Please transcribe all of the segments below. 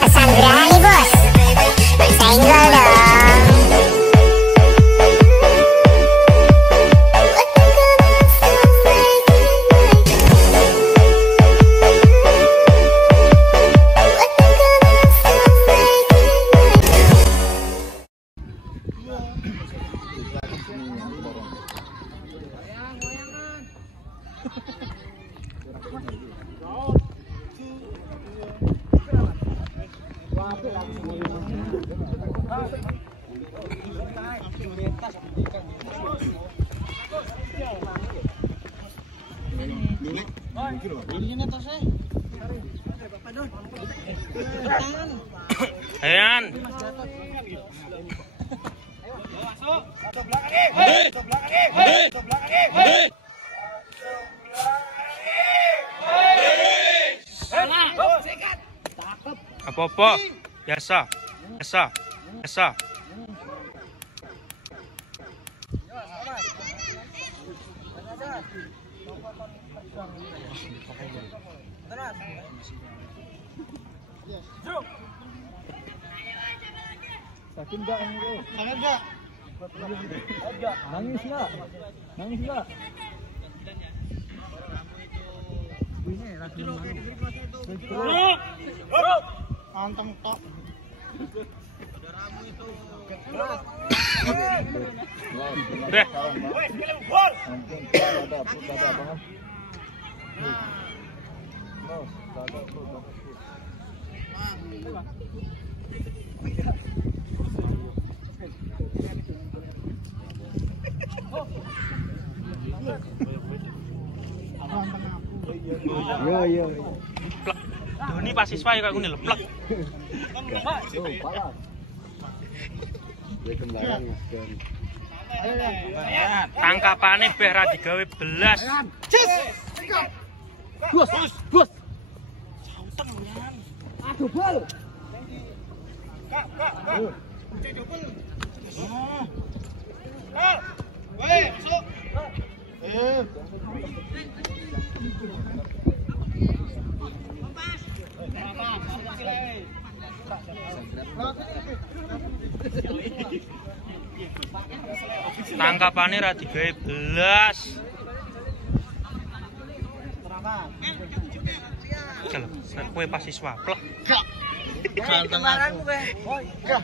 Pesan berani bos, senggol dong. Ayan. Apa-apa? Biasa. Sakit enggak ini bro? Sakit enggak? Nangis enggak? Nangis enggak? Anteng tok. Udah. Iya. Plek. Duh, ini pas siswa ya kayak gini lho, plek. Tangkapane beh ra digawe belas. Bos. Sauteng yan. Aduh, bal. Kak. Woi, masuk. Tangkapane ra digawe belas. Jel, kowe pas siswa, plek. Kembaranmu kowe. Kak.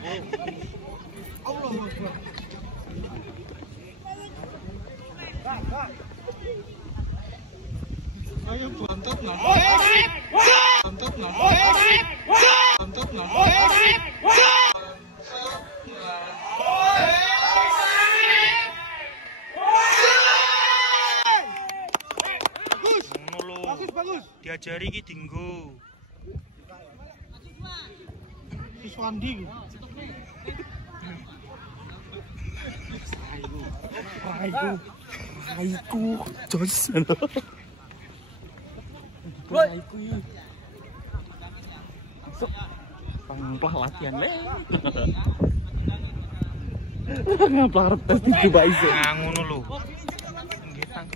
Ayo bontot nah. Bontot nah. Bagus. Diajari iki dinggo. Iswandi. Aiku. Jos. Aiku yuk. Masuk. Pangplah latihan le. Ngaplar tes di Dubai sih. Ngono lho. Nggih, Tang.